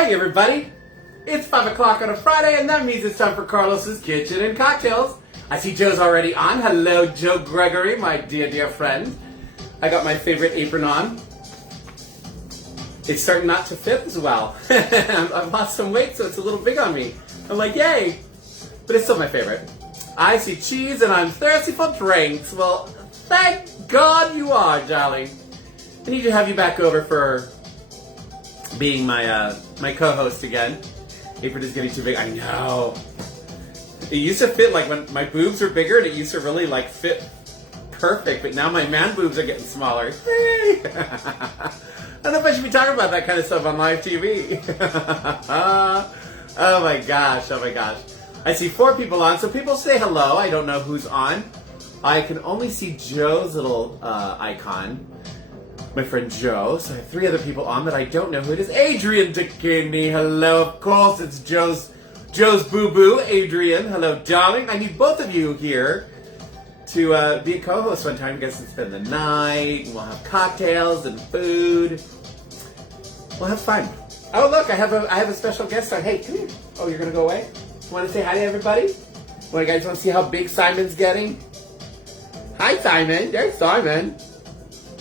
Hey everybody! It's 5 o'clock on a Friday, and that means it's time for Carlos's Kitchen and Cocktails. I see Joe's already on. Hello, Joe Gregory, my dear friend. I got my favorite apron on. It's starting not to fit as well. I've lost some weight, so it's a little big on me. I'm like, yay! But it's still my favorite. I see cheese, and I'm thirsty for drinks. Well, thank God you are, darling. I need to have you back over for being my my co-host again. Apron is getting too big. I know. It used to fit like when my boobs were bigger, and it used to really like fit perfect. But now my man boobs are getting smaller. Hey. I don't know if I should be talking about that kind of stuff on live TV. Oh my gosh! Oh my gosh! I see 4 people on, so people say hello. I don't know who's on. I can only see Joe's little icon. My friend Joe. So I have 3 other people on that I don't know who it is. Adrian DeKinney. Hello, of course, it's Joe's boo-boo, Adrian. Hello, darling. I need both of you here to be a co-host one time. You guys can spend the night, and we'll have cocktails and food. We'll have fun. Oh, look, I have a special guest on. Hey, come here. Oh, you're gonna go away? You want to say hi to everybody? Well, you guys want to see how big Simon's getting? Hi, Simon. There's Simon.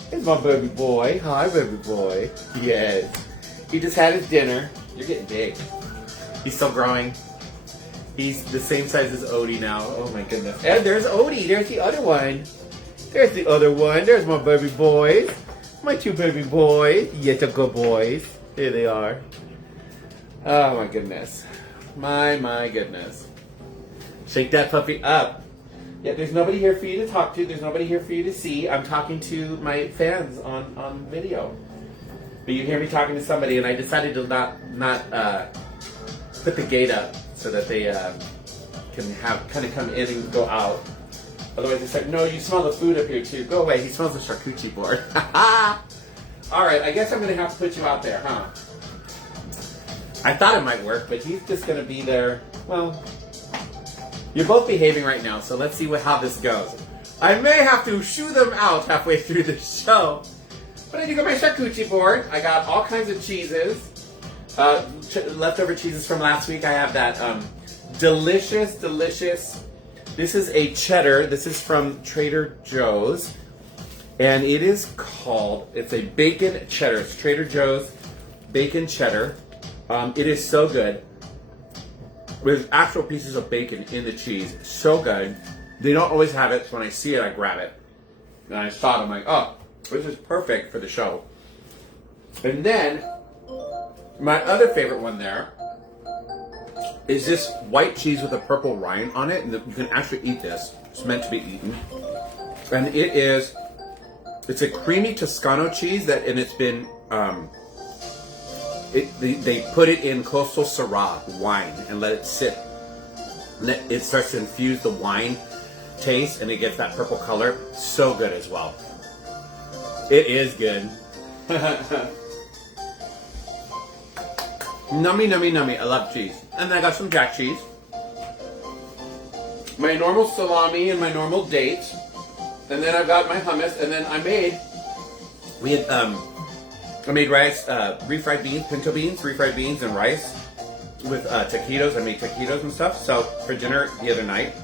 Here's my baby boy. Hi, baby boy. Yes. He just had his dinner. You're getting big. He's still growing. He's the same size as Odie now. Oh my goodness. And there's Odie. There's the other one. There's the other one. There's my baby boys. My 2 baby boys. Yes, they're good boys. Here they are. Oh my goodness. My goodness. Shake that puppy up. Yeah, there's nobody here for you to talk to. There's nobody here for you to see. I'm talking to my fans on video. But you hear me talking to somebody, and I decided to not put the gate up so that they can kind of come in and go out. Otherwise, it's like, no, you smell the food up here too. Go away. He smells the charcuterie board. All right, I guess I'm going to have to put you out there, huh? I thought it might work, but he's just going to be there. Well, you're both behaving right now, so let's see how this goes. I may have to shoo them out halfway through the show. But I do got my charcuterie board. I got all kinds of cheeses. Leftover cheeses from last week. I have that delicious. This is a cheddar. This is from Trader Joe's. And it is it's a bacon cheddar. It's Trader Joe's bacon cheddar. It is so good. With actual pieces of bacon in the cheese. So good. They don't always have it, so when I see it, I grab it. And I saw it, I'm like, oh, this is perfect for the show. And then, my other favorite one there is this white cheese with a purple rind on it. And you can actually eat this. It's meant to be eaten. And it's a creamy Toscano cheese and it's been, they put it in Coastal Syrah wine and let it sit. It starts to infuse the wine taste and it gets that purple color. So good as well. It is good. Nummy. I love cheese. And then I got some jack cheese. My normal salami and my normal dates. And then I've got my hummus. And then I made rice, refried beans, pinto beans, refried beans, and rice with taquitos. I made taquitos and stuff. So for dinner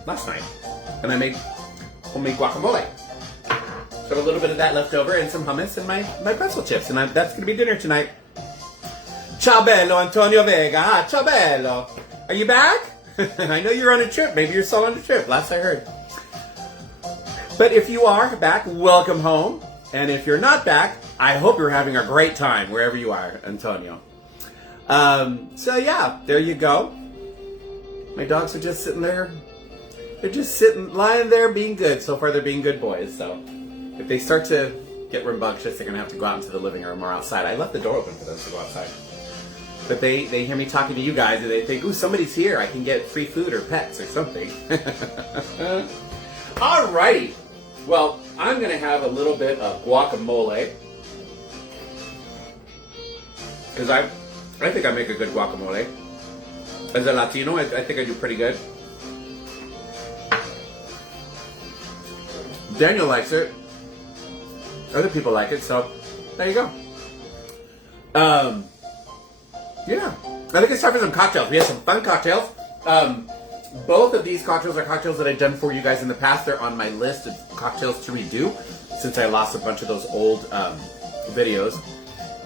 last night, and I made homemade guacamole. So a little bit of that left over and some hummus and my pretzel chips, and that's gonna be dinner tonight. Ciao bello, Antonio Vega. Ah, ciao bello. Are you back? I know you're on a trip. Maybe you're still on a trip. Last I heard. But if you are back, welcome home. And if you're not back, I hope you're having a great time wherever you are, Antonio. So yeah, there you go. My dogs are just sitting there. They're just lying there being good. So far they're being good boys. So if they start to get rambunctious, they're going to have to go out into the living room or outside. I left the door open for them to go outside. But they hear me talking to you guys and they think, ooh, somebody's here. I can get free food or pets or something. Alrighty. Well, I'm going to have a little bit of guacamole. Because I think I make a good guacamole. As a Latino, I think I do pretty good. Daniel likes it. Other people like it, so there you go. Yeah. I think it's time for some cocktails. We have some fun cocktails. Both of these cocktails are cocktails that I've done for you guys in the past. They're on my list of cocktails to redo since I lost a bunch of those old videos.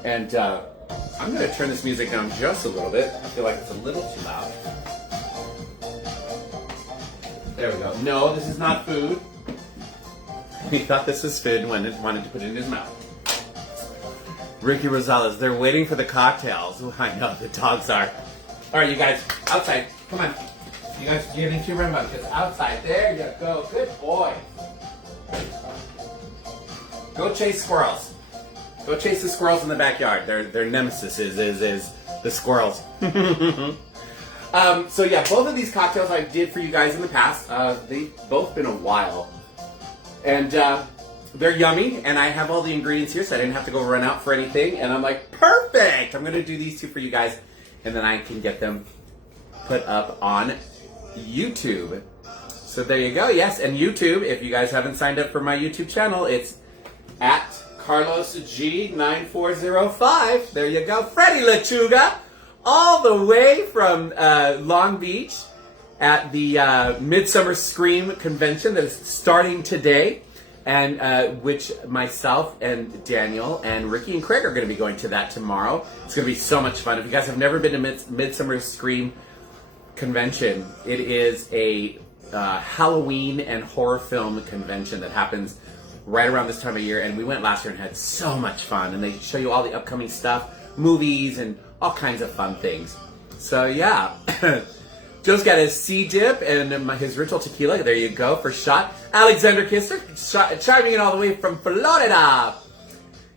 And I'm going to turn this music down just a little bit. I feel like it's a little too loud. There we go. No, this is not food. He thought this was food and wanted to put it in his mouth. Ricky Rosales, they're waiting for the cocktails. Oh, I know, the dogs are. All right, you guys, outside. Come on. You guys are getting too rambunctious. Outside. There you go. Good boy. Go chase squirrels. Go chase the squirrels in the backyard. Their nemesis is the squirrels. So yeah, both of these cocktails I did for you guys in the past. They've both been a while. And they're yummy, and I have all the ingredients here, so I didn't have to go run out for anything. And I'm like, perfect! I'm going to do these two for you guys, and then I can get them put up on YouTube. So there you go. Yes, and YouTube, if you guys haven't signed up for my YouTube channel, it's at CarlosG9405. There you go. Freddie Lechuga, all the way from Long Beach at the Midsummer Scream Convention that is starting today, and which myself and Daniel and Ricky and Craig are going to be going to that tomorrow. It's going to be so much fun. If you guys have never been to Midsummer Scream Convention, it is a Halloween and horror film convention that happens right around this time of year, and we went last year and had so much fun, and they show you all the upcoming stuff, movies, and all kinds of fun things. So yeah. Joe's got his sea dip and his ritual tequila. There you go for shot. Alexander Kisser chiming in all the way from Florida.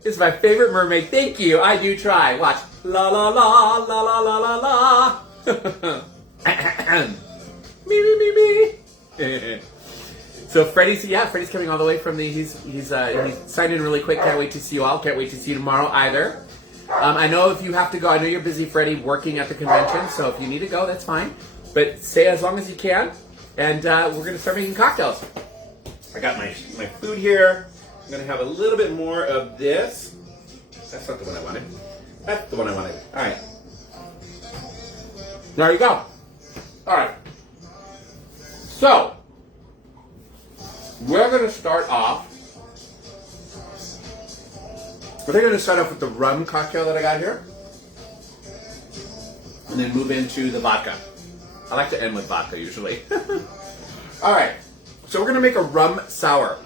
This is my favorite mermaid. Thank you. I do try. Watch. La la la la la la la la. Me me me me. So Freddie's coming all the way from the. He's signed in really quick. Can't wait to see you all. Can't wait to see you tomorrow either. I know if you have to go. I know you're busy, Freddie, working at the convention. So if you need to go, that's fine. But stay as long as you can, and we're going to start making cocktails. I got my food here. I'm going to have a little bit more of this. That's not the one I wanted. That's the one I wanted. All right. There you go. All right. So, we're going to start off. We're going to start off with the rum cocktail that I got here, and then move into the vodka. I like to end with vodka usually. All right, so we're gonna make a rum sour.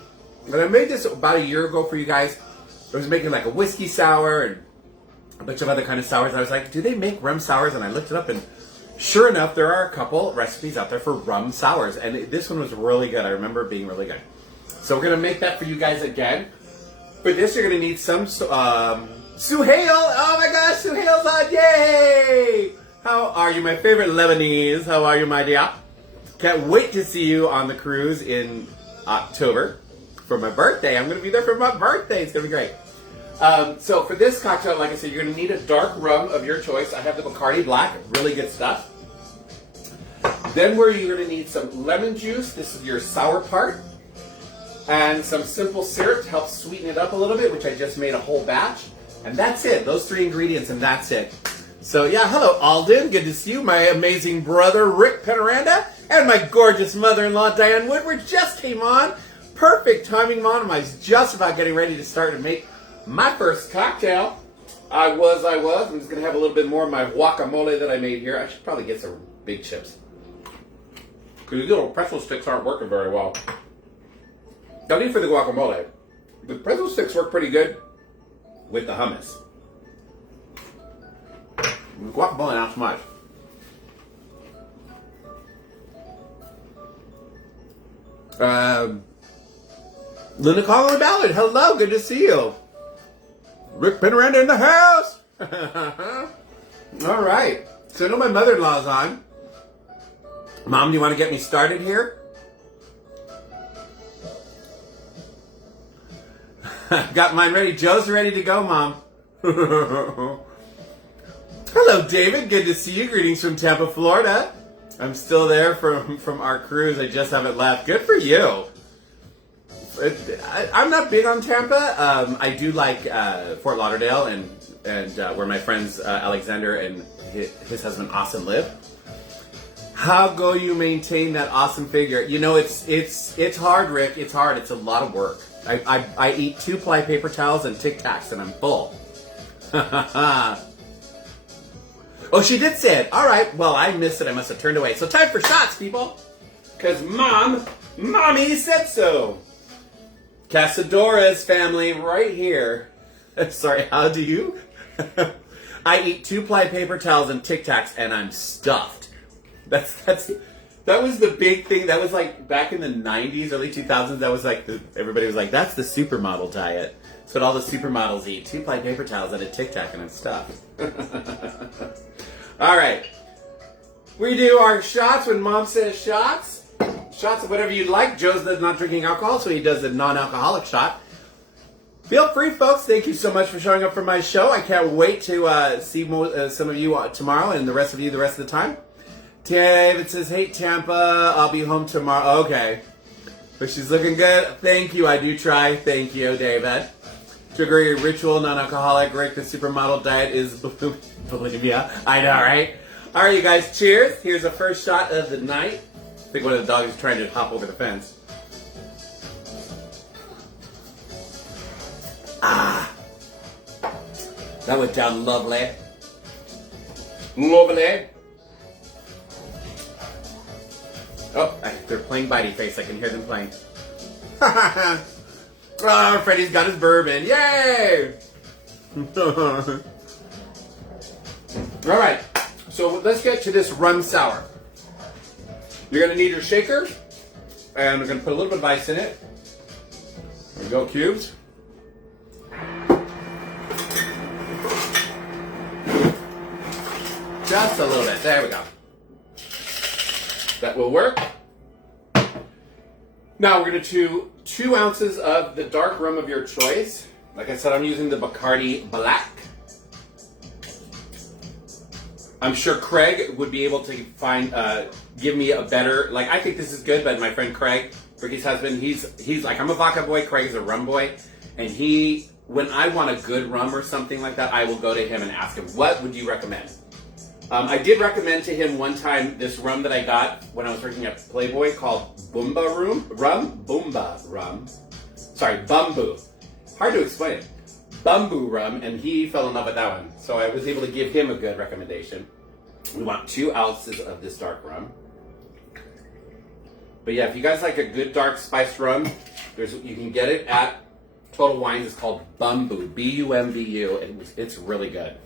And I made this about a year ago for you guys. I was making like a whiskey sour and a bunch of other kind of sours. I was like, do they make rum sours? And I looked it up, and sure enough, there are a couple recipes out there for rum sours. And this one was really good. I remember it being really good. So we're gonna make that for you guys again. For this, you're gonna need some Suhail. Oh my gosh, Suhail's on! Yay! How are you, my favorite Lebanese? How are you, my dear? Can't wait to see you on the cruise in October for my birthday. I'm going to be there for my birthday. It's going to be great. So for this cocktail, like I said, you're going to need a dark rum of your choice. I have the Bacardi Black. Really good stuff. Then you're going to need some lemon juice. This is your sour part. And some simple syrup to help sweeten it up a little bit, which I just made a whole batch. And that's it. Those three ingredients, and that's it. So yeah, hello Alden, good to see you. My amazing brother Rick Penaranda and my gorgeous mother-in-law Diane Woodward just came on. Perfect timing, Mom. I was just about getting ready to start and make my first cocktail. I was. I'm just gonna have a little bit more of my guacamole that I made here. I should probably get some big chips because these little pretzel sticks aren't working very well. No need for the guacamole. The pretzel sticks work pretty good with the hummus. Guacamole, not so much. Linda Collin Ballard, hello, good to see you. Rick Penaranda in the house. All right, so I know my mother-in-law's on. Mom, do you want to get me started here? Got mine ready. Joe's ready to go, Mom. Hello, David. Good to see you. Greetings from Tampa, Florida. I'm still there from our cruise. I just haven't left. Good for you. I'm not big on Tampa. I do like Fort Lauderdale and where my friends Alexander and his husband Austin live. How go you maintain that awesome figure? You know, it's hard, Rick. It's hard. It's a lot of work. I eat 2-ply paper towels and Tic Tacs, and I'm full. Oh, she did say it. All right. Well, I missed it. I must have turned away. So time for shots, people. Because mommy said so. Casadora's family right here. Sorry, how do you? I eat 2-ply paper towels and Tic Tacs, and I'm stuffed. That was the big thing. That was like back in the 90s, early 2000s. That was like everybody was like, that's the supermodel diet. That's what all the supermodels eat: 2-ply paper towels and a Tic Tac, and I'm stuffed. All right, we do our shots when Mom says shots. Shots of whatever you'd like. Joe's not drinking alcohol, so he does a non-alcoholic shot. Feel free, folks. Thank you so much for showing up for my show. I can't wait to see some of you tomorrow and the rest of you the rest of the time. David says, hey, Tampa, I'll be home tomorrow. Okay. But she's looking good. Thank you. I do try. Thank you, David. Sugary ritual, non-alcoholic. Rick, the supermodel diet is bulimia. I know, right? All right, you guys. Cheers. Here's the first shot of the night. I think one of the dogs is trying to hop over the fence. Ah. That went down lovely. Lovely. Oh, they're playing Bitey Face. I can hear them playing. Oh, Freddie's got his bourbon. Yay! All right. So let's get to this rum sour. You're going to need your shaker. And we're going to put a little bit of ice in it. There we go, cubes. Just a little bit. There we go. That will work. Now we're going to do 2 ounces of the dark rum of your choice. Like I said, I'm using the Bacardi Black. I'm sure Craig would be able to give me a better, like, I think this is good, but my friend Craig, Ricky's husband, he's like, I'm a vodka boy, Craig's a rum boy, and when I want a good rum or something like that, I will go to him and ask him, what would you recommend? I did recommend to him one time this rum that I got when I was working at Playboy called Bumba Rum. Sorry, Bumbu. Hard to explain. Bumbu rum, and he fell in love with that one. So I was able to give him a good recommendation. We want 2 ounces of this dark rum. But yeah, if you guys like a good dark spiced rum, you can get it at Total Wines. It's called Bumbu, B-U-M-B-U, and it's really good.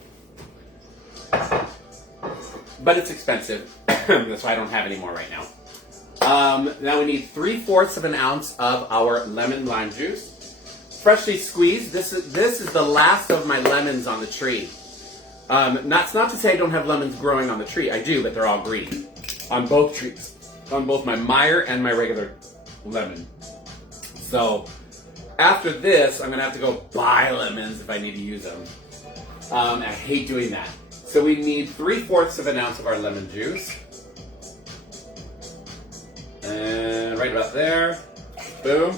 But it's expensive. That's why I don't have any more right now. Now we need 3/4 of an ounce of our lemon lime juice. Freshly squeezed. This is the last of my lemons on the tree. That's not to say I don't have lemons growing on the tree. I do, but they're all green. On both trees. On both my Meyer and my regular lemon. So after this, I'm going to have to go buy lemons if I need to use them. I hate doing that. So we need 3/4 of an ounce of our lemon juice. And right about there. Boom.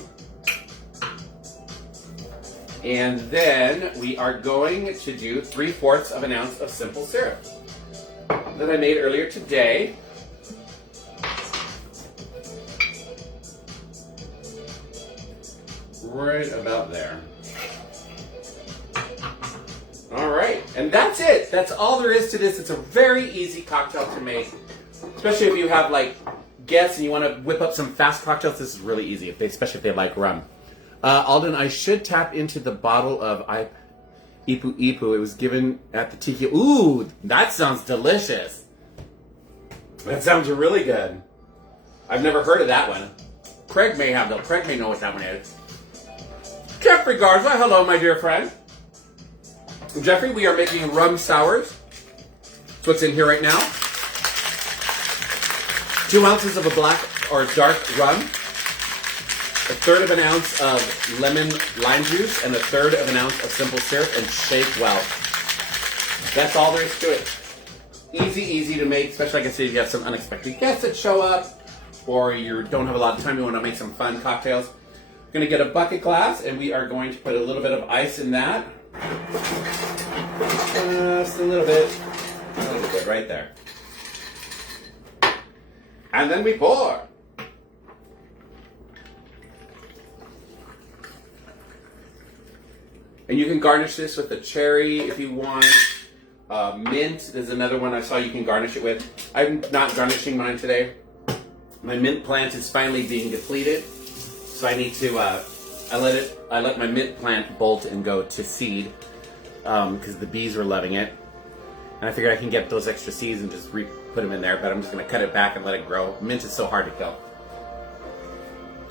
And then we are going to do 3/4 of an ounce of simple syrup that I made earlier today. Right about there. All right, and that's it. That's all there is to this. It's a very easy cocktail to make, especially if you have like guests and you want to whip up some fast cocktails. This is really easy, especially if they like rum. Alden, I should tap into the bottle of Ipu Ipu. It was given at the Tiki. Ooh, that sounds delicious. That sounds really good. I've never heard of that one. Craig may have though. Craig may know what that one is. Jeffrey Garza, hello, my dear friend. Jeffrey, we are making rum sours. That's what's in here right now. 2 ounces of a black or dark rum. 1/3 of an ounce of lemon lime juice and 1/3 of an ounce of simple syrup, and shake well. That's all there is to it. Easy to make, especially like I said, if you have some unexpected guests that show up, or you don't have a lot of time, you want to make some fun cocktails. We're going to get a bucket glass, and we are going to put a little bit of ice in that. Just a little bit. A little bit right there. And then we pour. And you can garnish this with a cherry if you want. Mint is another one I saw you can garnish it with. I'm not garnishing mine today. My mint plant is finally being depleted. So I need to, I let my mint plant bolt and go to seed because the bees were loving it. And I figured I can get those extra seeds and just put them in there, but I'm just going to cut it back and let it grow. Mint is so hard to kill.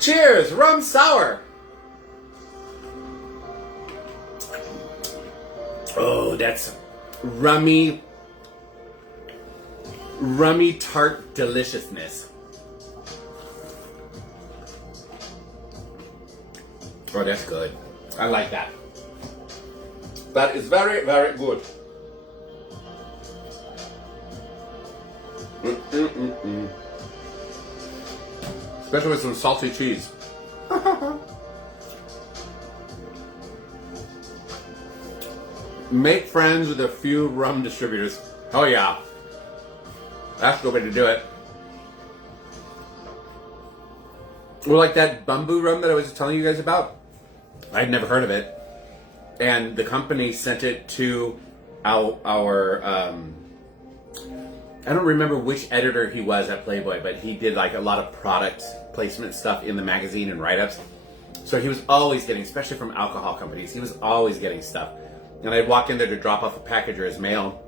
Cheers! Rum sour! Oh, that's rummy tart deliciousness. Oh, that's good. I like that. That is very, very good. Especially with some salty cheese. Make friends with a few rum distributors. Oh yeah. That's the way to do it. Or like that bamboo rum that I was telling you guys about. I'd never heard of it. And the company sent it to our I don't remember which editor he was at Playboy, but he did like a lot of product placement stuff in the magazine and write-ups. So he was always getting, especially from alcohol companies, he was always getting stuff. And I'd walk in there to drop off a package or his mail,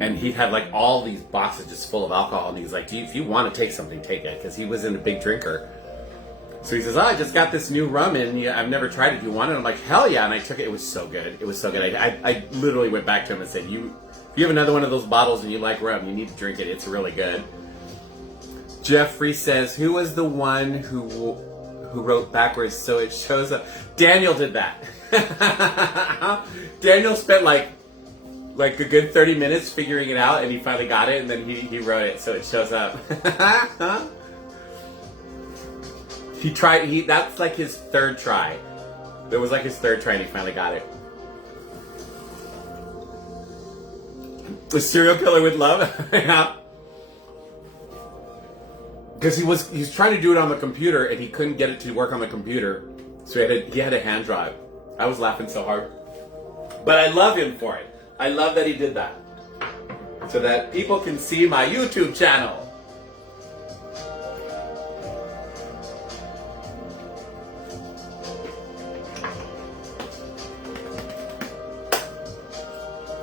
and he'd have like all these boxes just full of alcohol, and he's like, if you want to take something, take it, because he wasn't a big drinker. So he says, I just got this new rum in, I've never tried it, do you want it? I'm like, hell yeah, and I took it. It was so good. It was so good. I literally went back to him and said, if you have another one of those bottles and you like rum, you need to drink it. It's really good. Jeffrey says, who was the one who wrote backwards so it shows up? Daniel did that. Daniel spent like a good 30 minutes figuring it out, and he finally got it, and then he wrote it so it shows up. That's like his third try. That was like his third try, and he finally got it. A serial killer with love? Yeah. Because he was trying to do it on the computer, and he couldn't get it to work on the computer, so he had a hand draw it. I was laughing so hard. But I love him for it. I love that he did that. So that people can see my YouTube channel.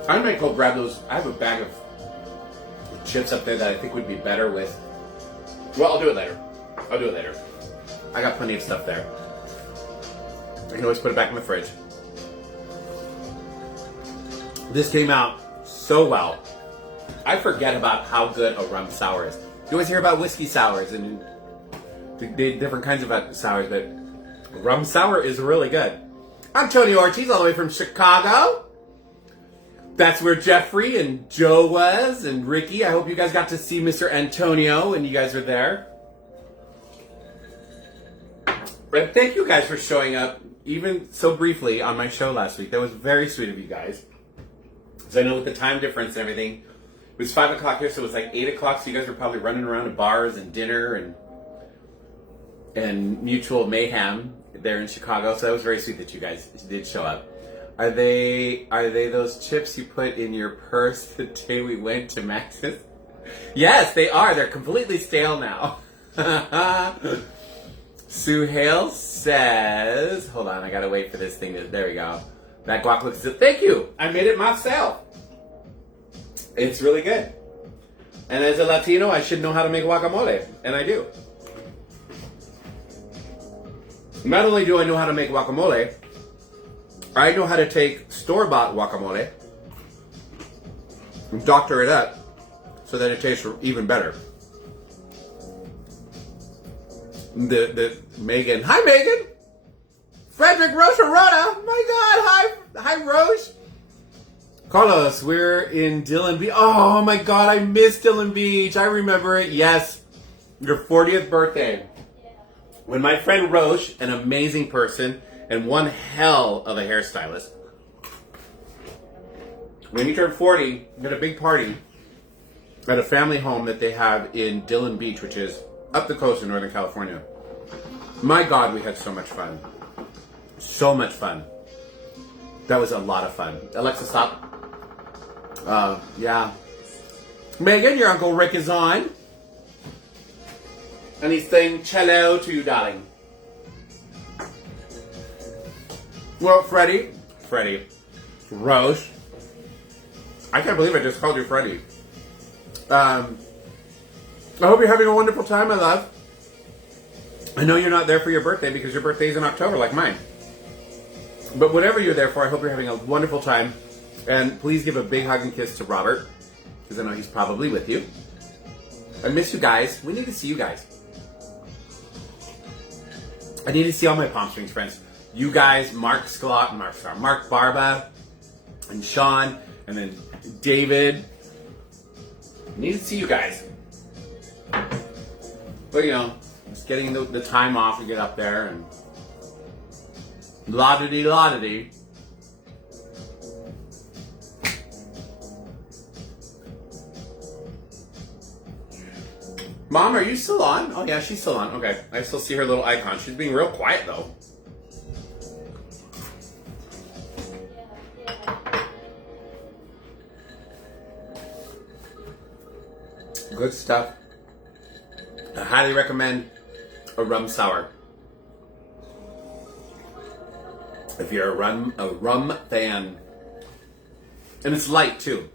I might go grab those. I have a bag of chips up there that I think would be better with. Well, I'll do it later. I got plenty of stuff there. I can always put it back in the fridge. This came out so well. I forget about how good a rum sour is. You always hear about whiskey sours and the different kinds of sours, but rum sour is really good. I'm Tony Ortiz, all the way from Chicago. That's where Jeffrey and Joe was, and Ricky. I hope you guys got to see Mr. Antonio when you guys were there. And thank you guys for showing up, even so briefly, on my show last week. That was very sweet of you guys. So I know with the time difference and everything, it was 5 o'clock here, so it was like 8 o'clock, so you guys were probably running around to bars and dinner and mutual mayhem there in Chicago. So that was very sweet that you guys did show up. Are they those chips you put in your purse the day we went to Max's? Yes, they are. They're completely stale now. Sue Hale says, hold on, I gotta wait for this thing to, there we go. That guac looks good. Thank you. I made it myself. It's really good. And as a Latino, I should know how to make guacamole, and I do. Not only do I know how to make guacamole, I know how to take store-bought guacamole and doctor it up so that it tastes even better. The Megan. Hi, Megan. Frederick Roche Arona. My God. Hi, Roche. Carlos, we're in Dillon Beach. Oh, my God. I miss Dillon Beach. I remember it. Yes. Your 40th birthday. When my friend Roche, an amazing person and one hell of a hairstylist, when he turned 40, we had a big party at a family home that they have in Dillon Beach, which is up the coast in Northern California. My God, we had so much fun. So much fun. That was a lot of fun. Alexa, stop. Yeah. Megan, your Uncle Rick is on. And he's saying cello to you, darling. Well, Freddie, Rose. I can't believe I just called you Freddie. I hope you're having a wonderful time, my love. I know you're not there for your birthday because your birthday is in October, like mine. But whatever you're there for, I hope you're having a wonderful time. And please give a big hug and kiss to Robert, because I know he's probably with you. I miss you guys. We need to see you guys. I need to see all my Palm Springs friends. You guys, Mark Barba, and Sean, and then David. I need to see you guys. But you know, just getting the time off to get up there and la-da-dee. Mom, are you still on? Oh yeah, she's still on. Okay, I still see her little icon. She's being real quiet though. Good stuff. I highly recommend a rum sour. If you're a rum fan. And it's light too.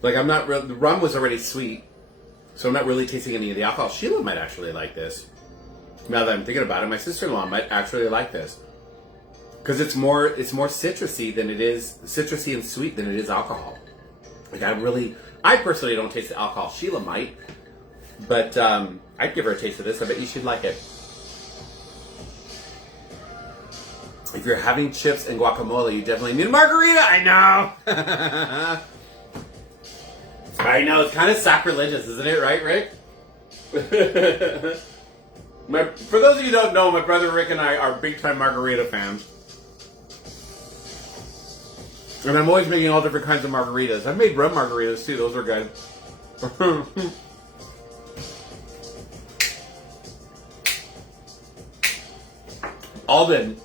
Like I'm not real, the rum was already sweet, so I'm not really tasting any of the alcohol. Sheila might actually like this. Now that I'm thinking about it, my sister-in-law might actually like this. Because it's more citrusy than it is, citrusy and sweet than it is alcohol. Like I personally don't taste the alcohol. Sheila might. But I'd give her a taste of this. I bet you she'd like it. If you're having chips and guacamole, you definitely need a margarita. I know. I know. It's kind of sacrilegious, isn't it? Right, Rick? For those of you who don't know, my brother Rick and I are big-time margarita fans. And I'm always making all different kinds of margaritas. I've made rum margaritas too. Those are good. Alden,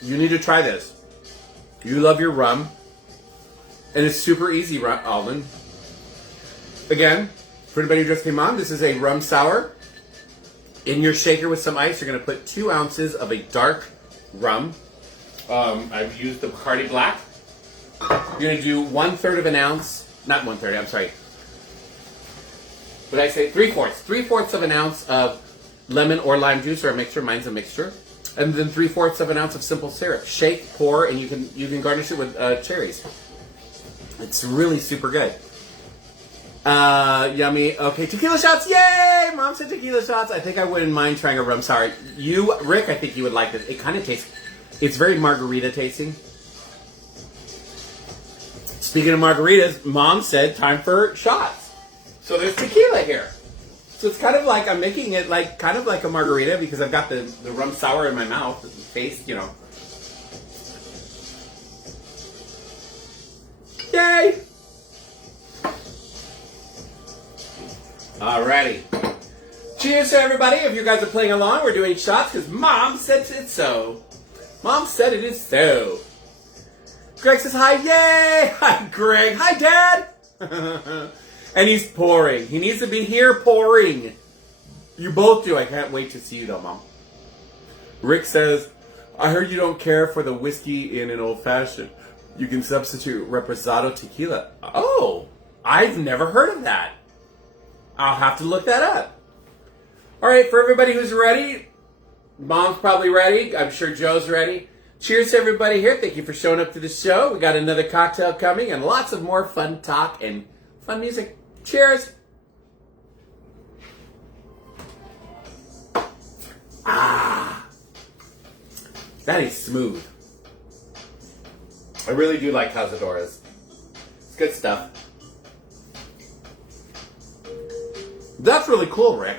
you need to try this. You love your rum. And it's super easy, Alden. Again, for anybody who just came on, this is a rum sour. In your shaker with some ice, you're going to put 2 ounces of a dark rum. I've used the Bacardi Black. You're going to do 1/3 of an ounce. Not 1/3, I'm sorry. What did I say? 3/4. 3/4 of an ounce of lemon or lime juice or a mixture. Mine's a mixture. And then 3/4 of an ounce of simple syrup. Shake, pour, and you can garnish it with cherries. It's really super good. Yummy. Okay, tequila shots. Yay! Mom said tequila shots. I think I wouldn't mind trying a rum sour. You, Rick, I think you would like this. It kind of tastes, it's very margarita tasting. Speaking of margaritas, Mom said time for shots. So there's tequila here. So it's kind of like I'm making it like kind of like a margarita because I've got the rum sour in my mouth, the face, you know. Yay! Alrighty. Cheers to everybody. If you guys are playing along, we're doing shots because Mom said it's so. Mom said it is so. Greg says hi. Yay! Hi, Greg. Hi, Dad. And he's pouring. He needs to be here pouring. You both do. I can't wait to see you though, Mom. Rick says, I heard you don't care for the whiskey in an old fashioned. You can substitute reposado tequila. Oh, I've never heard of that. I'll have to look that up. All right, for everybody who's ready, Mom's probably ready. I'm sure Joe's ready. Cheers to everybody here. Thank you for showing up to the show. We got another cocktail coming and lots of more fun talk and fun music. Cheers. Ah, that is smooth. I really do like Casadoras. It's good stuff. That's really cool, Rick.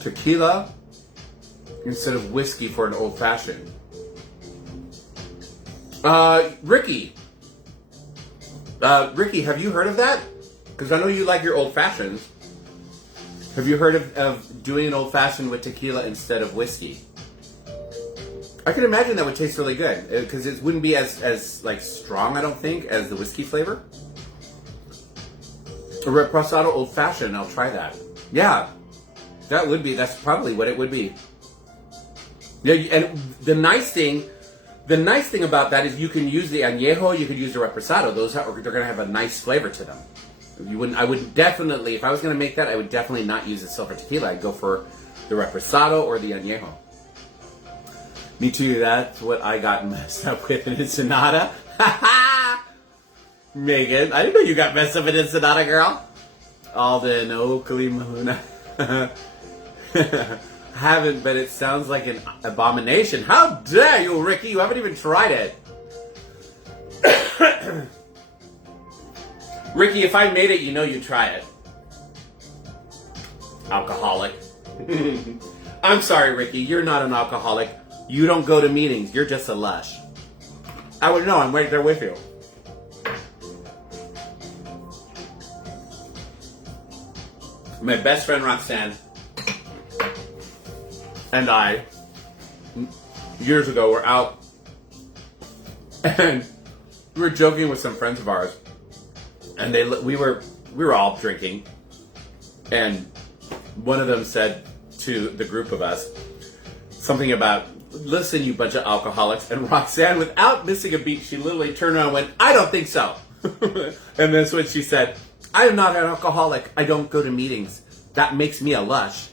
Tequila instead of whiskey for an old fashioned. Ricky. Ricky, have you heard of that? Because I know you like your old fashions. Have you heard of doing an old fashioned with tequila instead of whiskey? I can imagine that would taste really good because it wouldn't be as like strong, I don't think, as the whiskey flavor. A reposado old fashioned. I'll try that. Yeah, that's probably what it would be. Yeah, and the nice thing about that is you can use the añejo, you could use the reposado. They're going to have a nice flavor to them. I would definitely, if I was going to make that, I would definitely not use the silver tequila. I'd go for the reposado or the añejo. Me too. That's what I got messed up with in Ensenada. Megan, I didn't know you got messed up in Ensenada, girl. Alden, Oakley, Mahuna. Haven't, but it sounds like an abomination. How dare you, Ricky? You haven't even tried it. Ricky, if I made it, you know you'd try it. Alcoholic. I'm sorry, Ricky. You're not an alcoholic. You don't go to meetings. You're just a lush. I would know. I'm right there with you. My best friend Roxanne and I, years ago, were out and we were joking with some friends of ours, and we were all drinking, and one of them said to the group of us something about, "Listen, you bunch of alcoholics," and Roxanne, without missing a beat, she literally turned around and went, "I don't think so." And that's what she said. "I am not an alcoholic. I don't go to meetings. That makes me a lush."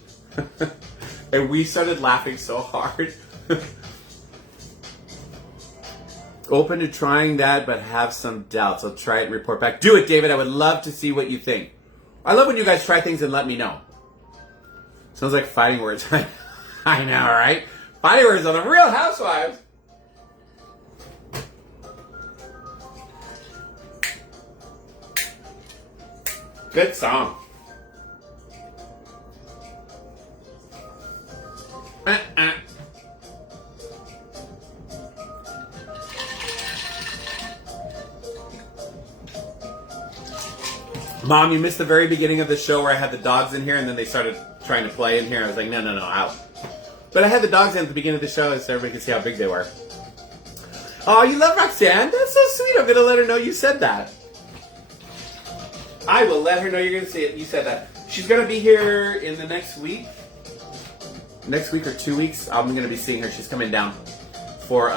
And we started laughing so hard. Open to trying that, but have some doubts. I'll try it and report back. Do it, David. I would love to see what you think. I love when you guys try things and let me know. Sounds like fighting words. I know, right? Fighting words on the Real Housewives. Good song. Mom, you missed the very beginning of the show where I had the dogs in here and then they started trying to play in here. I was like, no, out. But I had the dogs in at the beginning of the show so everybody could see how big they were. Oh, you love Roxanne? That's so sweet. I'm going to let her know you said that. I will let her know you're going to see it. You said that. She's going to be here in the next week. Next week or 2 weeks, I'm going to be seeing her. She's coming down for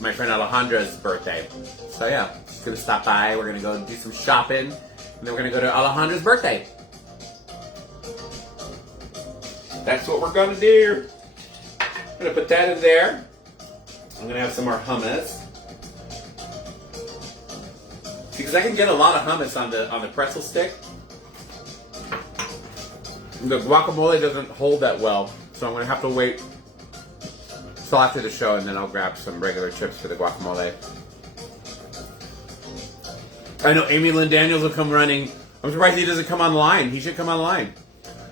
my friend Alejandra's birthday. So yeah, she's going to stop by. We're going to go do some shopping. And then we're going to go to Alejandra's birthday. That's what we're going to do. I'm going to put that in there. I'm going to have some more hummus. Because I can get a lot of hummus on the pretzel stick. The guacamole doesn't hold that well, so I'm going to have to wait till after the show, and then I'll grab some regular chips for the guacamole. I know Amy Lynn Daniels will come running. I'm surprised he doesn't come online. He should come online.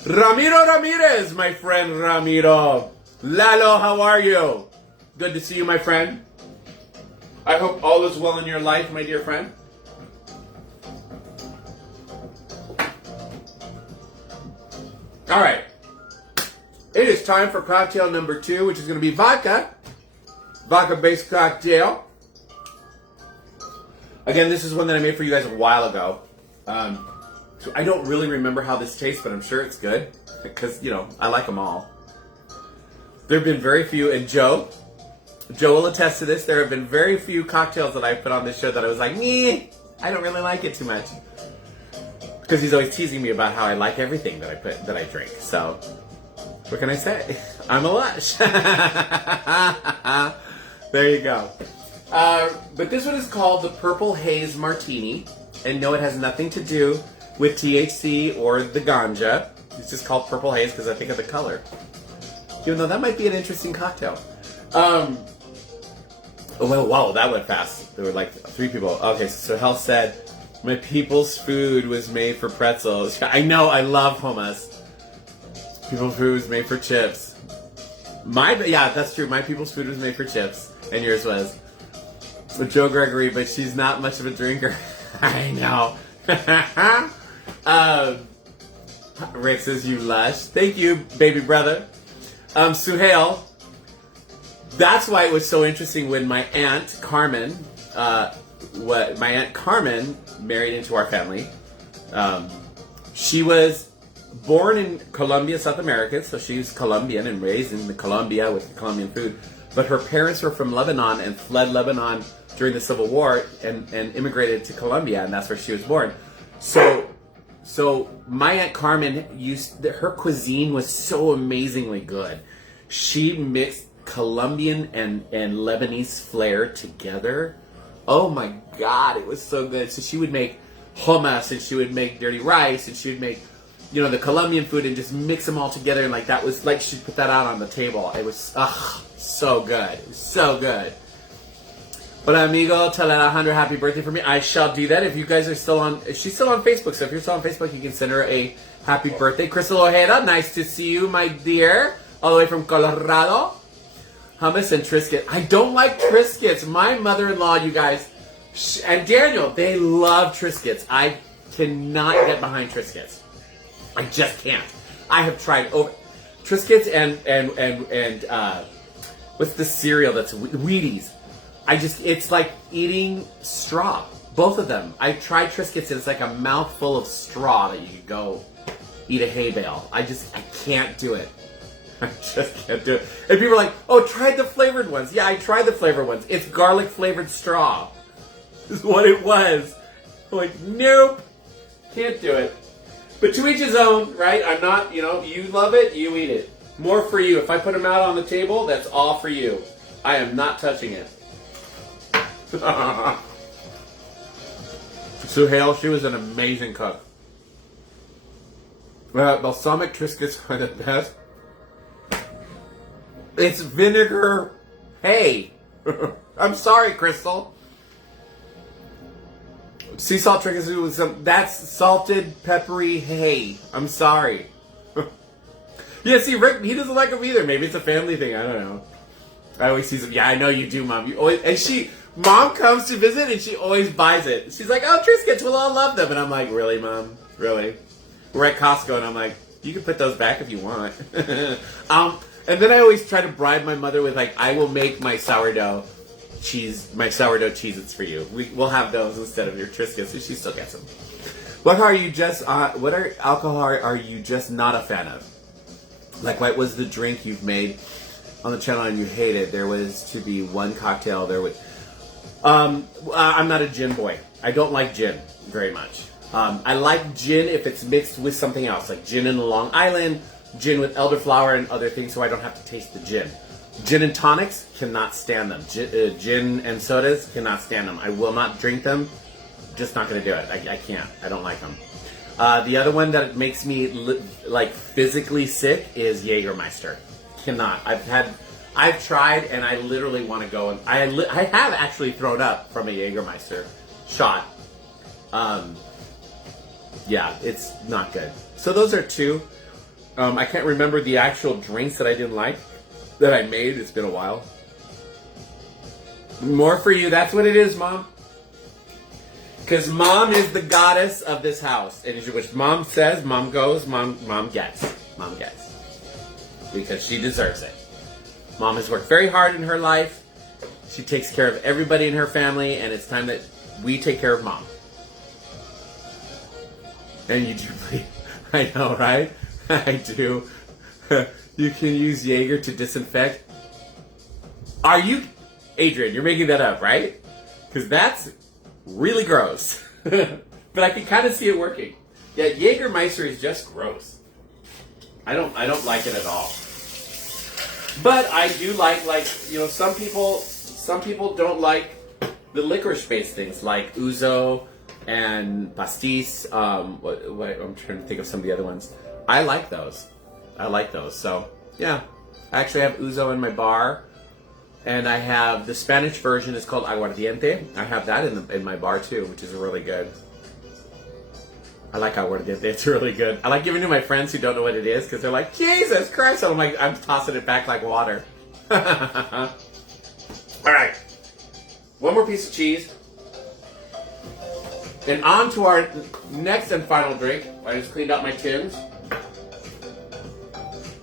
Ramiro Ramirez, my friend Ramiro. Lalo, how are you? Good to see you, my friend. I hope all is well in your life, my dear friend. All right. It is time for cocktail number 2, which is going to be vodka. Vodka-based cocktail. Again, this is one that I made for you guys a while ago. So I don't really remember how this tastes, but I'm sure it's good. Because, I like them all. There have been very few, and Joe will attest to this, there have been very few cocktails that I put on this show that I was like, I don't really like it too much. Because he's always teasing me about how I like everything that I drink. So, what can I say? I'm a lush. There you go. But this one is called the Purple Haze Martini. And no, it has nothing to do with THC or the ganja. It's just called Purple Haze because I think of the color. Even though that might be an interesting cocktail. Oh, well, wow, that went fast. There were like 3 people. Okay, so Hell said, my people's food was made for pretzels. I know, I love hummus. People's food was made for chips. Yeah, that's true. My people's food was made for chips. And yours was. for Joe Gregory, but she's not much of a drinker. I know. Rick says, you lush. Thank you, baby brother. Suhail, that's why it was so interesting when my aunt Carmen, married into our family. She was born in Colombia, South America, so she's Colombian and raised in Colombia with the Colombian food. But her parents were from Lebanon and fled Lebanon during the Civil War and immigrated to Colombia, and that's where she was born. So my Aunt Carmen her cuisine was so amazingly good. She mixed Colombian and Lebanese flair together. Oh my God, it was so good. So she would make hummus, and she would make dirty rice, and she would make, the Colombian food, and just mix them all together, and like that was like she'd put that out on the table. It was so good. It was so good. Hola amigo, tell Alejandra happy birthday for me. I shall do that. If you guys are still on, she's still on Facebook, so if you're still on Facebook, you can send her a happy birthday. Crystal Ojeda, nice to see you, my dear, all the way from Colorado. Hummus and Triscuit. I don't like Triscuits. My mother-in-law, you guys, and Daniel, they love Triscuits. I cannot get behind Triscuits. I just can't. I have tried Triscuits and what's the cereal that's Wheaties? It's like eating straw. Both of them. I tried Triscuits, and it's like a mouthful of straw that you could go eat a hay bale. I can't do it. I just can't do it. And people are like, oh, try the flavored ones. Yeah, I tried the flavored ones. It's garlic flavored straw. Is what it was. I'm like, nope. Can't do it. But to each his own, right? I'm not, you love it, you eat it. More for you. If I put them out on the table, that's all for you. I am not touching it. Suhail, she was an amazing cook. Balsamic Triscuits are the best. It's vinegar hay. I'm sorry, Crystal. Sea salt Triscuits, that's salted peppery hay. I'm sorry. Yeah, see, Rick, he doesn't like them either. Maybe it's a family thing. I don't know. I always see some. Yeah, I know you do, Mom. You always, and Mom comes to visit, and she always buys it. She's like, oh, Triscuits, we'll all love them. And I'm like, really, Mom? Really? We're at Costco, and I'm like, you can put those back if you want. And then I always try to bribe my mother with, like, I will make my sourdough Cheez-Its for you. We'll have those instead of your Triscuits, so she still gets them. What alcohol are you just not a fan of? Like, what was the drink you've made on the channel and you hate it? There was to be one cocktail. I'm not a gin boy. I don't like gin very much. I like gin if it's mixed with something else, like gin in Long Island, gin with elderflower and other things, so I don't have to taste the gin. Gin and tonics, cannot stand them. Gin and sodas, cannot stand them. I will not drink them. Just not going to do it. I can't. I don't like them. The other one that makes me physically sick is Jägermeister. Cannot. I've tried, and I literally want to go, and I have actually thrown up from a Jägermeister shot. Yeah, it's not good. So those are two. I can't remember the actual drinks that I didn't like that I made. It's been a while. More for you. That's what it is, Mom. Because Mom is the goddess of this house. And which Mom says, Mom goes, Mom gets. Mom gets. Because she deserves it. Mom has worked very hard in her life. She takes care of everybody in her family. And it's time that we take care of Mom. And you do believe. I know, right? I do. You can use Jaeger to disinfect. Are you... Adrian, you're making that up, right? Because that's really gross. But I can kind of see it working. Yeah, Jägermeister is just gross. I don't like it at all. But I do like some people don't like the licorice-based things like Ouzo and pastis. I'm trying to think of some of the other ones. I like those. So, yeah. I actually have Ouzo in my bar. And I have the Spanish version. It's called aguardiente. I have that in my bar, too, which is really good. I like aguardiente. It's really good. I like giving it to my friends who don't know what it is because they're like, Jesus Christ. And I'm like, I'm tossing it back like water. All right. one more piece of cheese. And on to our next and final drink. I just cleaned out my tins.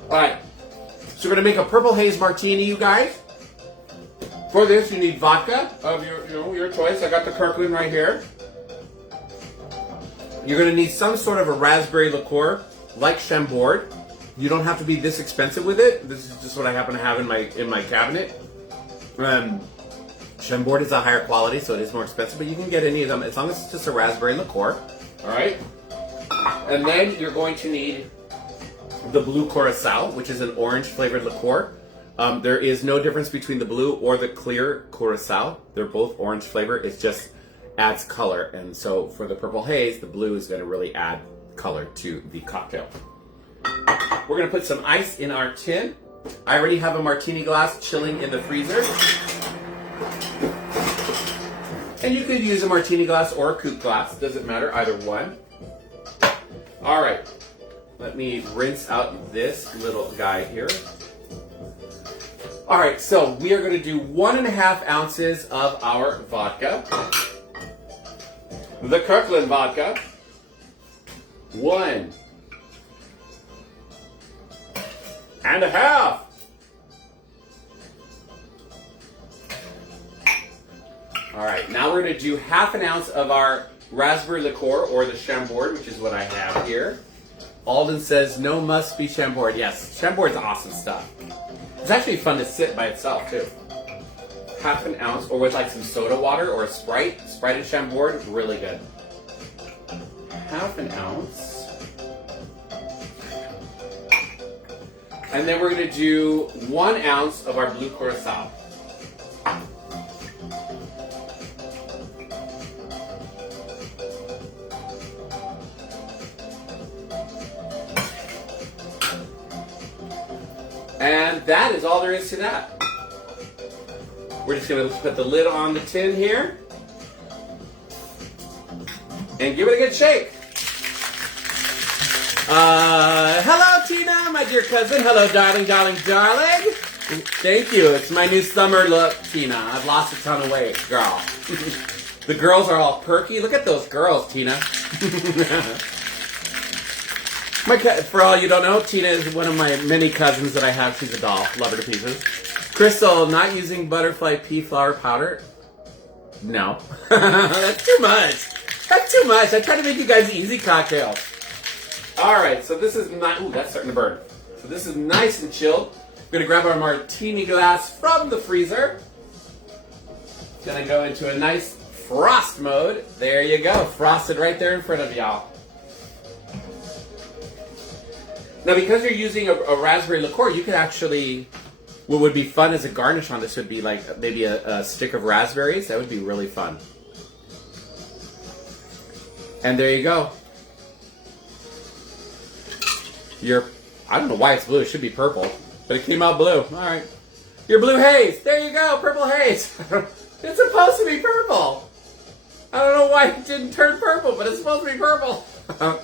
Alright, so we're going to make a Purple Haze Martini, you guys. For this, you need vodka of your choice. I got the Kirkland right here. You're going to need some sort of a raspberry liqueur, like Chambord. You don't have to be this expensive with it. This is just what I happen to have in my cabinet. Chambord is a higher quality, so it is more expensive, but you can get any of them as long as it's just a raspberry liqueur. All right. And then you're going to need the blue curacao, which is an orange flavored liqueur. There is no difference between the blue or the clear curacao. They're both orange flavor. It just adds color. And so for the Purple Haze, the blue is going to really add color to the cocktail. We're going to put some ice in our tin. I already have a martini glass chilling in the freezer. And you could use a martini glass or a coupe glass. Doesn't matter, either one. All right. Let me rinse out this little guy here. All right, so we are going to do 1.5 ounces of our vodka. The Kirkland vodka. 1.5. All right, now we're going to do 1/2 ounce of our raspberry liqueur, or the Chambord, which is what I have here. Alden says, no, must be Chambord. Yes, Chambord's awesome stuff. It's actually fun to sit by itself, too. 1/2 ounce, or with like some soda water or a Sprite. Sprite and Chambord, really good. 1/2 ounce. And then we're going to do 1 ounce of our blue curacao. And that is all there is to that. We're just going to put the lid on the tin here and give it a good shake. Hello, Tina, my dear cousin. Hello, darling, darling, darling. Thank you. It's my new summer look, Tina. I've lost a ton of weight, girl. The girls are all perky. Look at those girls, Tina. For all you don't know, Tina is one of my many cousins that I have. She's a doll. Love her to pieces. Crystal, not using butterfly pea flower powder? No. That's too much. That's too much. I try to make you guys easy cocktails. Alright, so this is not... Ooh, that's starting to burn. So this is nice and chilled. We're going to grab our martini glass from the freezer. Going to go into a nice frost mode. There you go. Frosted right there in front of y'all. Now, because you're using a raspberry liqueur, you could actually, what would be fun as a garnish on this would be like maybe a stick of raspberries. That would be really fun. And there you go. I don't know why it's blue. It should be purple, but it came out blue. All right. Your blue haze. There you go. Purple haze. It's supposed to be purple. I don't know why it didn't turn purple, but it's supposed to be purple.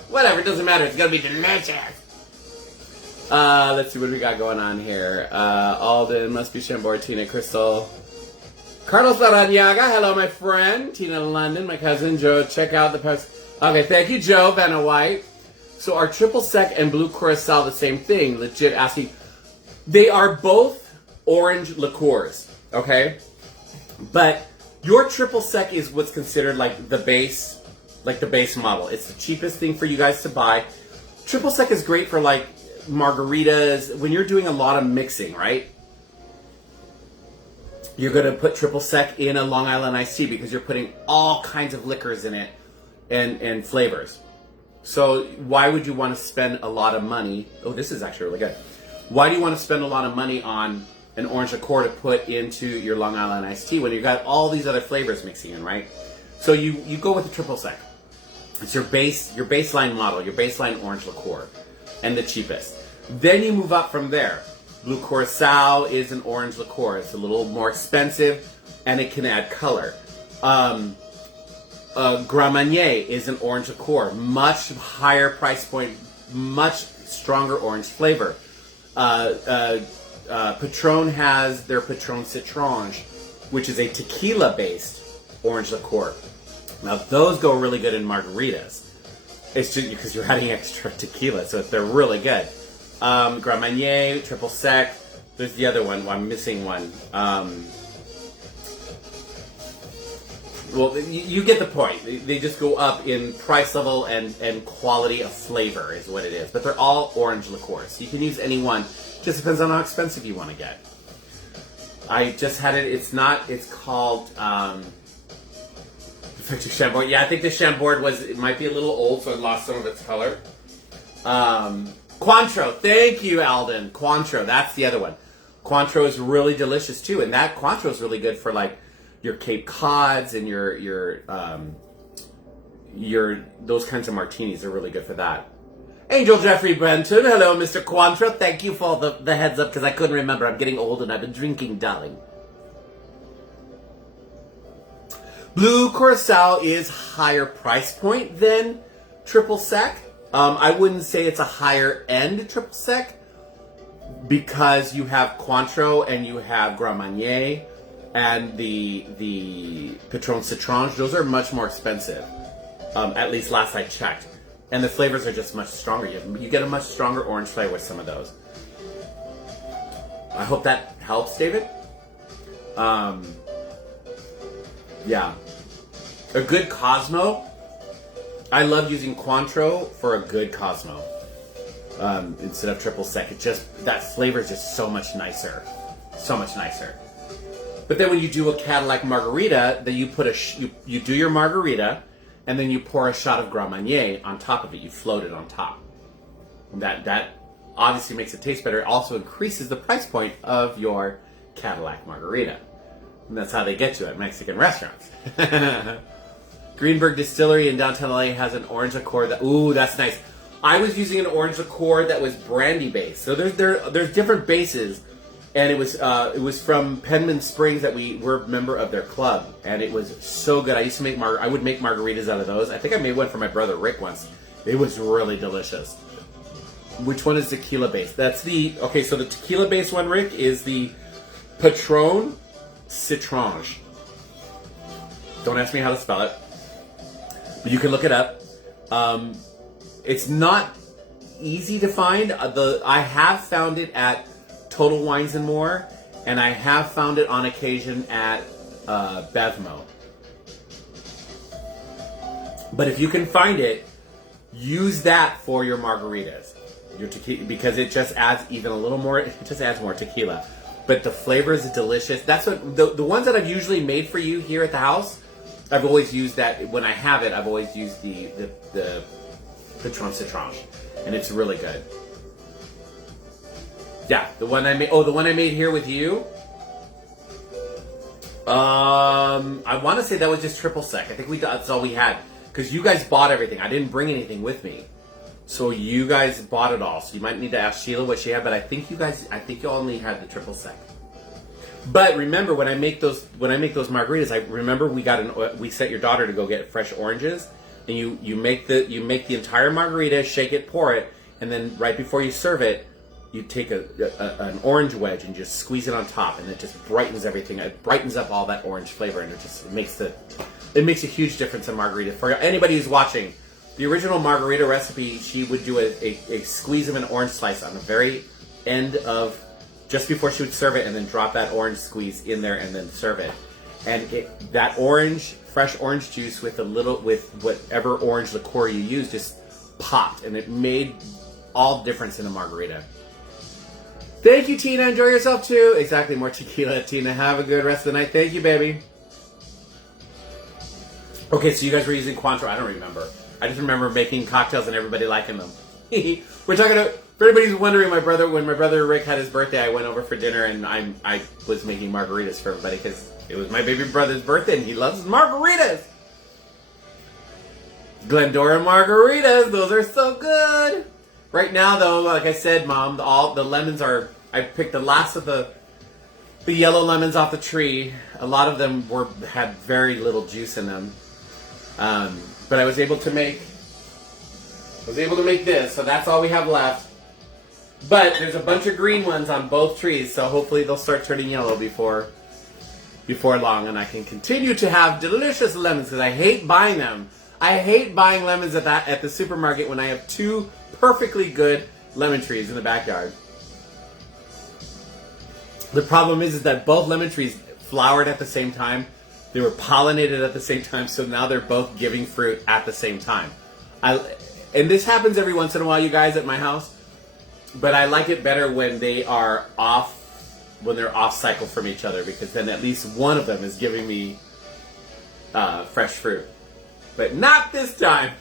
Whatever. It doesn't matter. It's going to be delicious. Let's see what we got going on here. Alden, must be Chambord, Tina, Crystal. Carlos Laranyaga, hello, my friend. Tina London, my cousin. Joe, check out the post. Okay, thank you, Joe. Vanna White. So our triple sec and blue curacao, the same thing. Legit asking. They are both orange liqueurs, okay? But your triple sec is what's considered like the base model. It's the cheapest thing for you guys to buy. Triple sec is great for like margaritas, when you're doing a lot of mixing, right? You're going to put triple sec in a Long Island iced tea because you're putting all kinds of liquors in it and flavors. So why would you want to spend a lot of money? Oh, this is actually really good. Why do you want to spend a lot of money on an orange liqueur to put into your Long Island iced tea when you've got all these other flavors mixing in, right? So you go with the triple sec. It's your baseline model, your baseline orange liqueur, and the cheapest. Then you move up from there. Blue curacao is an orange liqueur. It's a little more expensive, and it can add color. Grand Marnier is an orange liqueur. Much higher price point, much stronger orange flavor. Patron has their Patron Citronge. which is a tequila-based orange liqueur. Now, those go really good in margaritas. It's just because you're adding extra tequila, so they're really good. Grand Marnier, Triple Sec. There's the other one. Well, I'm missing one. Well, you get the point. They just go up in price level and quality of flavor is what it is. But they're all orange liqueurs. You can use any one. Just depends on how expensive you want to get. I just had it. It's called Chambord. Yeah, I think the Chambord it might be a little old, so it lost some of its color. Cointreau. Thank you, Alden. Cointreau. That's the other one. Cointreau is really delicious too, and that Cointreau is really good for like your Cape Cods and your those kinds of martinis are really good for that. Angel Jeffrey Benton, hello, Mr. Cointreau. Thank you for the heads up because I couldn't remember. I'm getting old and I've been drinking, darling. Blue Curacao is higher price point than Triple Sec. I wouldn't say it's a higher end Triple Sec because you have Cointreau and you have Grand Marnier and the Patron Citrange. Those are much more expensive, at least last I checked. And the flavors are just much stronger. You get a much stronger orange flavor with some of those. I hope that helps, David. Yeah. A good Cosmo. I love using Cointreau for a good Cosmo instead of Triple Sec. That flavor is just so much nicer. So much nicer. But then when you do a Cadillac margarita, then you put you do your margarita, and then you pour a shot of Grand Marnier on top of it. You float it on top. That obviously makes it taste better. It also increases the price point of your Cadillac margarita. And that's how they get you at Mexican restaurants. Greenberg Distillery in downtown LA has an orange liqueur that's nice. I was using an orange liqueur that was brandy based. So there's different bases. And it was from Penman Springs that we were a member of their club, and it was so good. I used to make I would make margaritas out of those. I think I made one for my brother Rick once. It was really delicious. Which one is tequila based? That's okay. So the tequila based one, Rick, is the Patron Citrange. Don't ask me how to spell it, but you can look it up. It's not easy to find. I have found it at Total Wines and More, and I have found it on occasion at Bevmo. But if you can find it, use that for your margaritas, your tequila, because it just adds even a little more. It just adds more tequila, but the flavor is delicious. That's what the ones that I've usually made for you here at the house. I've always used that when I have it. I've always used the Patron Citrange, and it's really good. Yeah, the one I made. Oh, the one I made here with you. I want to say that was just Triple Sec. I think that's all we had because you guys bought everything. I didn't bring anything with me, so you guys bought it all. So you might need to ask Sheila what she had, but I think you only had the Triple Sec. But remember, when I make those margaritas, I remember we sent your daughter to go get fresh oranges, and you make the entire margarita, shake it, pour it, and then right before you serve it, you take an orange wedge and just squeeze it on top, and it just brightens everything. It brightens up all that orange flavor, and it makes a huge difference in margarita. For anybody who's watching, the original margarita recipe, she would do a squeeze of an orange slice on the very end of, just before she would serve it, and then drop that orange squeeze in there and then serve it. And that fresh orange juice with whatever orange liqueur you use just popped, and it made all the difference in a margarita. Thank you, Tina. Enjoy yourself, too. Exactly. More tequila, Tina. Have a good rest of the night. Thank you, baby. Okay, so you guys were using Cointreau. I don't remember. I just remember making cocktails and everybody liking them. We're talking about, for anybody who's wondering, when my brother Rick had his birthday, I went over for dinner and I was making margaritas for everybody because it was my baby brother's birthday and he loves margaritas. Glendora margaritas. Those are so good. Right now, though, like I said, Mom, all the lemons are. I picked the last of the yellow lemons off the tree. A lot of them had very little juice in them, but I was able to make this. So that's all we have left. But there's a bunch of green ones on both trees, so hopefully they'll start turning yellow before before long, and I can continue to have delicious lemons because I hate buying them. I hate buying lemons at the supermarket when I have 2 perfectly good lemon trees in the backyard. The problem is that both lemon trees flowered at the same time. They were pollinated at the same time, so now they're both giving fruit at the same time. And this happens every once in a while, you guys, at my house. But I like it better when they are off, when they're off cycle from each other, because then at least one of them is giving me fresh fruit. But not this time.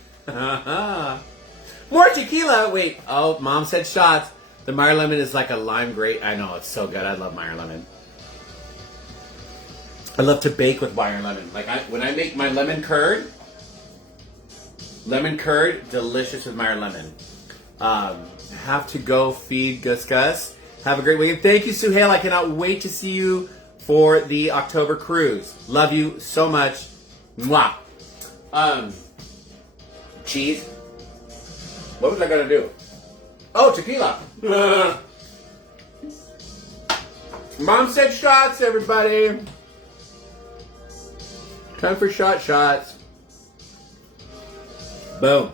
More tequila. Wait. Oh, Mom said shots. The Meyer lemon is like a lime grape. I know, it's so good. I love Meyer lemon. I love to bake with Meyer lemon. Like when I make my lemon curd, delicious with Meyer lemon. Have to go feed Gus Gus. Have a great weekend. Thank you, Suhail. I cannot wait to see you for the October cruise. Love you so much. Mwah. Cheese. What was I gonna do? Oh, tequila. Mom said shots, everybody. Time for shots. Boom.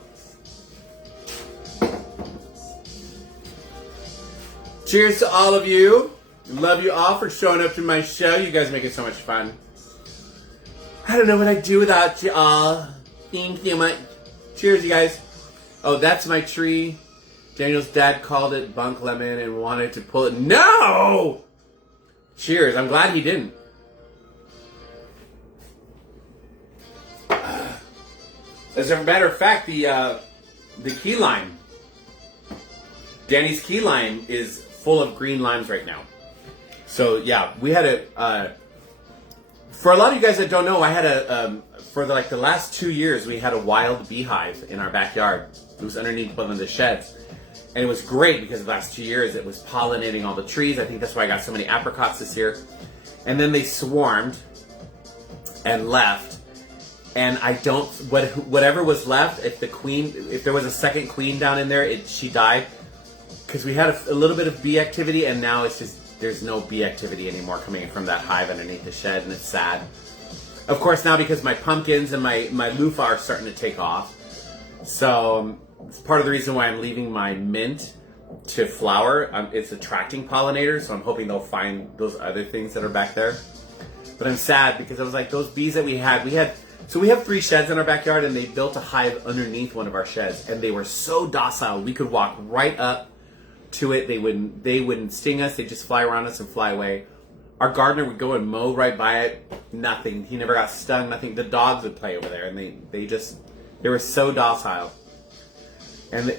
Cheers to all of you. Love you all for showing up to my show. You guys make it so much fun. I don't know what I'd do without you all. Thank you much. Cheers, you guys. Oh, that's my tree. Daniel's dad called it bunk lemon and wanted to pull it. No! Cheers. I'm glad he didn't. As a matter of fact, the key lime, Danny's key lime is full of green limes right now. So yeah, we had for a lot of you guys that don't know, I had for the last 2 years, we had a wild beehive in our backyard. It was underneath one of the sheds. And it was great because the last 2 years it was pollinating all the trees. I think that's why I got so many apricots this year. And then they swarmed and left. And whatever was left, if there was a second queen down in there, she died. Because we had a little bit of bee activity, and now it's just, there's no bee activity anymore coming from that hive underneath the shed, and it's sad. Of course, now because my pumpkins and my loofah are starting to take off. So it's part of the reason why I'm leaving my mint to flower. It's attracting pollinators, so I'm hoping they'll find those other things that are back there. But I'm sad because I was like, those bees that we had, so we have 3 sheds in our backyard, and they built a hive underneath one of our sheds, and they were so docile. We could walk right up to it. They wouldn't sting us. They'd just fly around us and fly away. Our gardener would go and mow right by it. Nothing. He never got stung. Nothing. The dogs would play over there, and they were so docile. And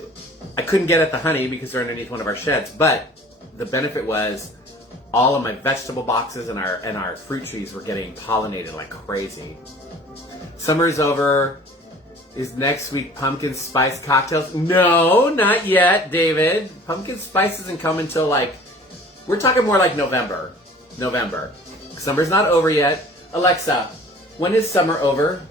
I couldn't get at the honey because they're underneath one of our sheds. But the benefit was all of my vegetable boxes and our fruit trees were getting pollinated like crazy. Summer is over. Is next week pumpkin spice cocktails? No, not yet, David. Pumpkin spice doesn't come until we're talking more like November. Summer's not over yet. Alexa, when is summer over?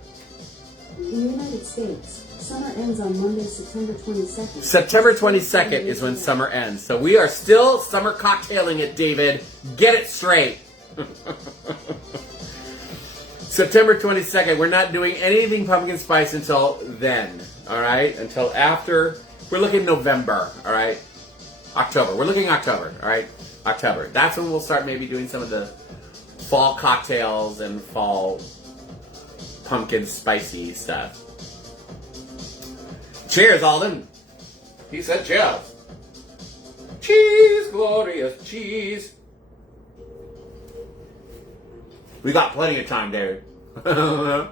In the United States, summer ends on Monday, September 22nd. September 22nd is when summer ends. So we are still summer cocktailing it, David. Get it straight. September 22nd. We're not doing anything pumpkin spice until then. All right? Until after. We're looking November. All right? October. We're looking October. All right? October. That's when we'll start maybe doing some of the fall cocktails and fall pumpkin spicy stuff. Cheers, Alden. He said cheers. Cheese, glorious cheese. We got plenty of time, David. Hi,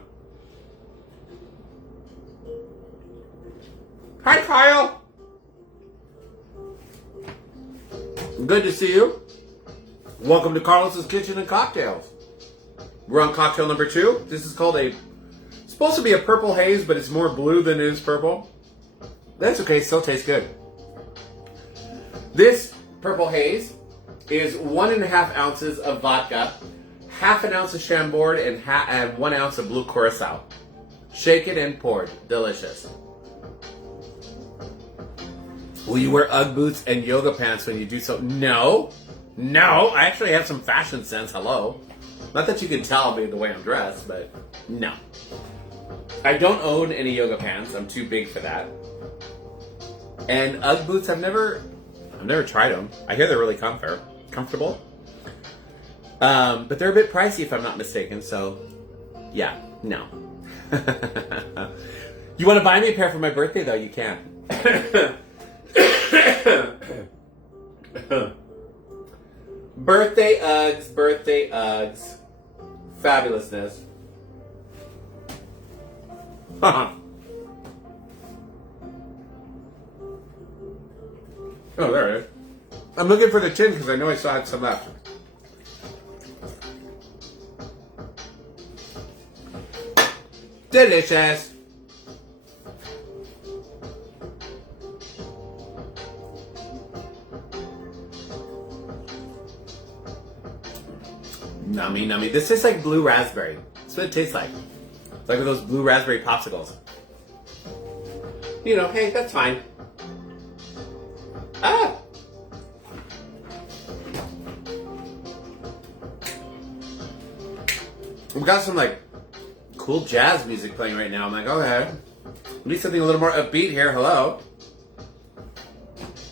Kyle. Good to see you. Welcome to Carlos's Kitchen and Cocktails. We're on cocktail number 2. This is called supposed to be a purple haze, but it's more blue than it is purple. That's okay, still tastes good. This purple haze is 1.5 ounces of vodka, 1/2 ounce of Chambord, and 1 ounce of blue curacao. Shaken and poured. Delicious. Will you wear Ugg boots and yoga pants when you do so? No. I actually have some fashion sense. Hello. Not that you can tell me the way I'm dressed, but no. I don't own any yoga pants. I'm too big for that. And Ugg boots, I've never tried them. I hear they're really comfortable. But they're a bit pricey if I'm not mistaken, so yeah, no. You want to buy me a pair for my birthday though, you can. Birthday Uggs. Fabulousness. Oh, there it is. I'm looking for the tin because I know I saw it some left. Delicious. Nummy, nummy. This tastes like blue raspberry. That's what it tastes like. It's like those blue raspberry popsicles. You know, hey, that's fine. Ah! We got some like cool jazz music playing right now. I'm like, okay, we need something a little more upbeat here. Hello.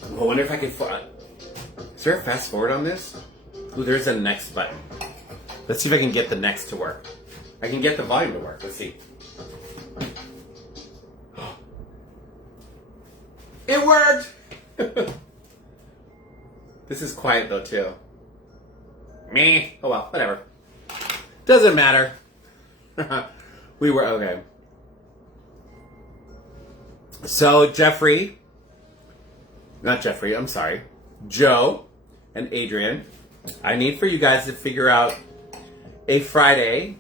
I wonder if I could. Is there a fast forward on this? Ooh, there's a next button. Let's see if I can get the next to work. I can get the volume to work. Let's see. It worked! This is quiet though too. Me. Oh well, whatever. Doesn't matter. We were okay. So Joe and Adrian, I need for you guys to figure out a Friday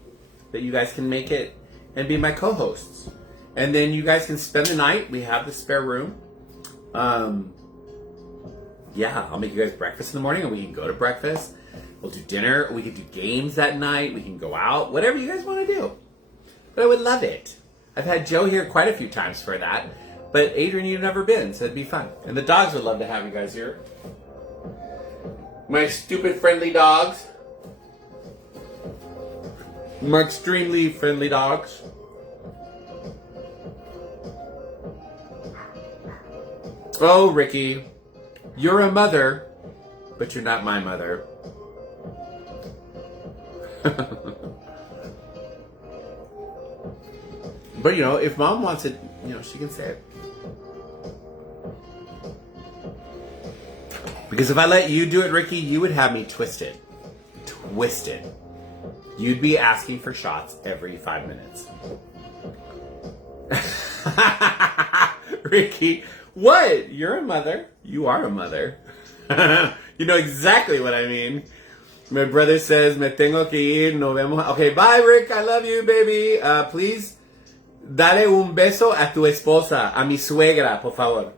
that you guys can make it and be my co-hosts. And then you guys can spend the night. We have the spare room. Yeah, I'll make you guys breakfast in the morning and we can go to breakfast. We'll do dinner. We can do games that night. We can go out. Whatever you guys want to do. But I would love it. I've had Joe here quite a few times for that. But Adrian, you've never been, so it'd be fun. And the dogs would love to have you guys here. My stupid friendly dogs. My extremely friendly dogs. Oh, Ricky. You're a mother, but you're not my mother. But, you know, if mom wants it, you know, she can say it. Because if I let you do it, Ricky, you would have me twisted. Twisted. You'd be asking for shots every 5 minutes. Ricky, what? You're a mother. You are a mother. You know exactly what I mean. My brother says, me tengo que ir, nos vemos. Okay, bye, Rick. I love you, baby. Please, dale un beso a tu esposa, a mi suegra, por favor.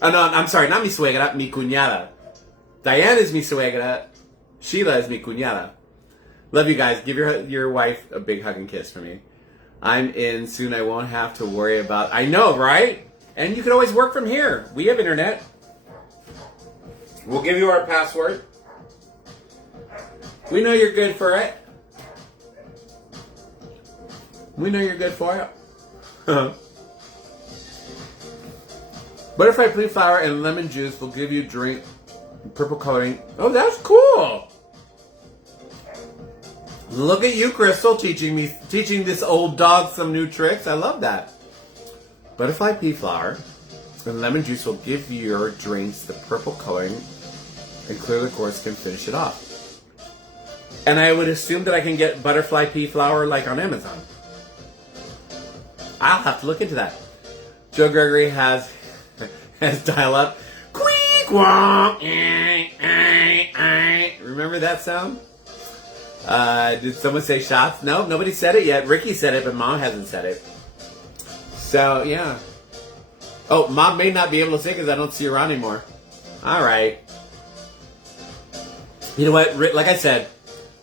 Oh, no, I'm sorry, not mi suegra, mi cuñada. Diane is mi suegra. Sheila is mi cuñada. Love you guys. Give your wife a big hug and kiss for me. I'm in soon. I won't have to worry about... I know, right? And you can always work from here. We have internet. We'll give you our password. We know you're good for it. We know you're good for it. Butterfly pea flower and lemon juice will give you drink purple coloring. Oh, that's cool. Look at you, Crystal, teaching this old dog some new tricks. I love that. Butterfly pea flower and lemon juice will give your drinks the purple coloring and clear liqueurs can finish it off. And I would assume that I can get butterfly pea flower like on Amazon. I'll have to look into that. Joe Gregory has dial-up. Remember that sound? Did someone say shots? No, nobody said it yet. Ricky said it, but Mom hasn't said it. So, yeah. Oh, Mom may not be able to say because I don't see her around anymore. All right. You know what? Like I said,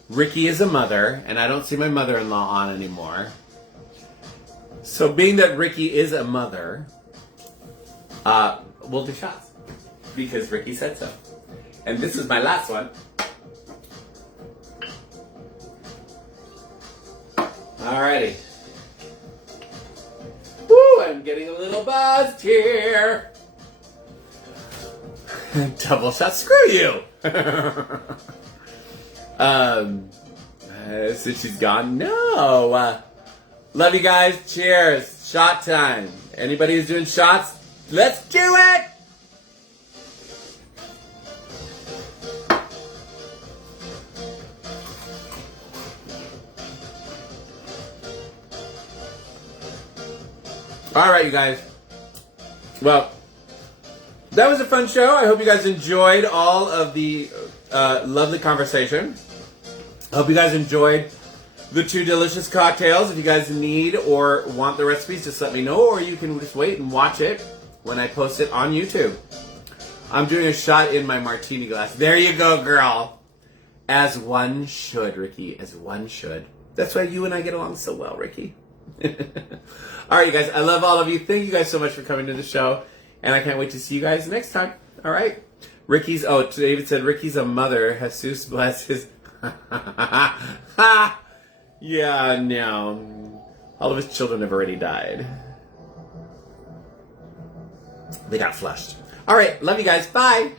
Ricky is a mother, and I don't see my mother-in-law on anymore. So being that Ricky is a mother, we'll do shots. Because Ricky said so. And this is my last one. Alrighty. Woo, I'm getting a little buzzed here. Double shot, screw you. Since she's gone, no. Love you guys, cheers. Shot time. Anybody who's doing shots, let's do it. All right, you guys. Well, that was a fun show. I hope you guys enjoyed all of the lovely conversation. I hope you guys enjoyed the 2 delicious cocktails. If you guys need or want the recipes, just let me know, or you can just wait and watch it when I post it on YouTube. I'm doing a shot in my martini glass. There you go, girl. As one should, Ricky. As one should. That's why you and I get along so well, Ricky. All right, you guys. I love all of you. Thank you guys so much for coming to the show. And I can't wait to see you guys next time. All right. David said Ricky's a mother. Jesus bless his... Yeah, no. All of his children have already died. They got flushed. All right. Love you guys. Bye.